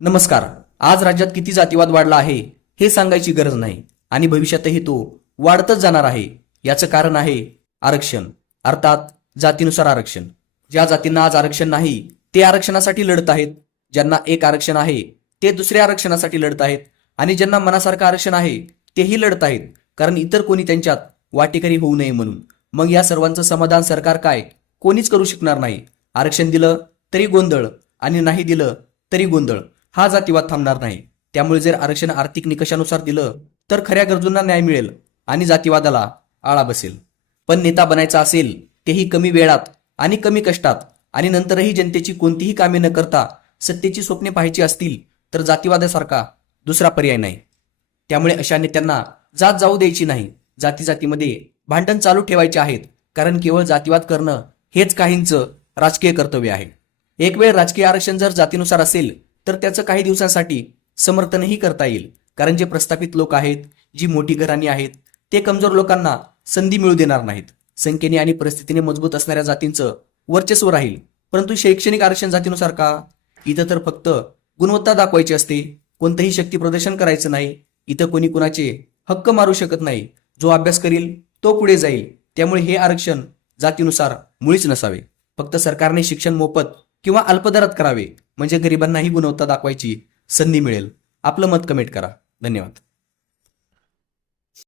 नमस्कार. आज राज्यात किती जातीवाद वाढला आहे हे सांगायची गरज नाही आणि भविष्यातही तो वाढतच जाणार आहे. याचं कारण आहे आरक्षण, अर्थात जातीनुसार आरक्षण. ज्या जातींना आज आरक्षण नाही ते आरक्षणासाठी लढत आहेत, ज्यांना एक आरक्षण आहे ते दुसऱ्या आरक्षणासाठी लढत आहेत आणि ज्यांना मनासारखं आरक्षण आहे तेही लढत आहेत, कारण इतर कोणी त्यांच्यात वाटेकरी होऊ नये म्हणून. मग या सर्वांचं समाधान सरकार काय कोणीच करू शकणार नाही. आरक्षण दिलं तरी गोंधळ आणि नाही दिलं तरी गोंधळ. हा जातीवाद थांबणार नाही. त्यामुळे जर आरक्षण आर्थिक निकषानुसार दिलं तर खऱ्या गरजूंना न्याय मिळेल आणि जातीवादाला आळा बसेल. पण नेता बनायचा असेल तेही कमी वेळात आणि कमी कष्टात आणि नंतरही जनतेची कोणतीही कामे न करता सत्तेची स्वप्ने पाहायची असतील तर जातीवादासारखा दुसरा पर्याय नाही. त्यामुळे अशा नेत्यांना जात जाऊ द्यायची नाही. जाती जातीमध्ये भांडण चालू ठेवायचे आहेत, कारण केवळ जातीवाद करणं हेच काहींचं राजकीय कर्तव्य आहे. एक वेळ राजकीय आरक्षण जर जातीनुसार असेल तर त्याचं काही दिवसांसाठी समर्थनही करता येईल, कारण जे प्रस्थापित लोक आहेत, जी मोठी घराणी आहेत, ते कमजोर लोकांना संधी मिळू देणार नाहीत. संख्येने आणि परिस्थितीने मजबूत असणाऱ्या जातींचं वर्चस्व राहील. परंतु शैक्षणिक आरक्षण जातीनुसार का? इथं तर फक्त गुणवत्ता दाखवायची असते, कोणतंही शक्ती प्रदर्शन करायचं नाही. इथं कोणी कुणाचे हक्क मारू शकत नाही. जो अभ्यास करील तो पुढे जाईल. त्यामुळे हे आरक्षण जातीनुसार मुळीच नसावे. फक्त सरकारने शिक्षण मोफत किंवा अल्पदरात करावे, म्हणजे गरिबांनाही गुणवत्ता दाखवायची संधी मिळेल. आपलं मत कमेंट करा. धन्यवाद.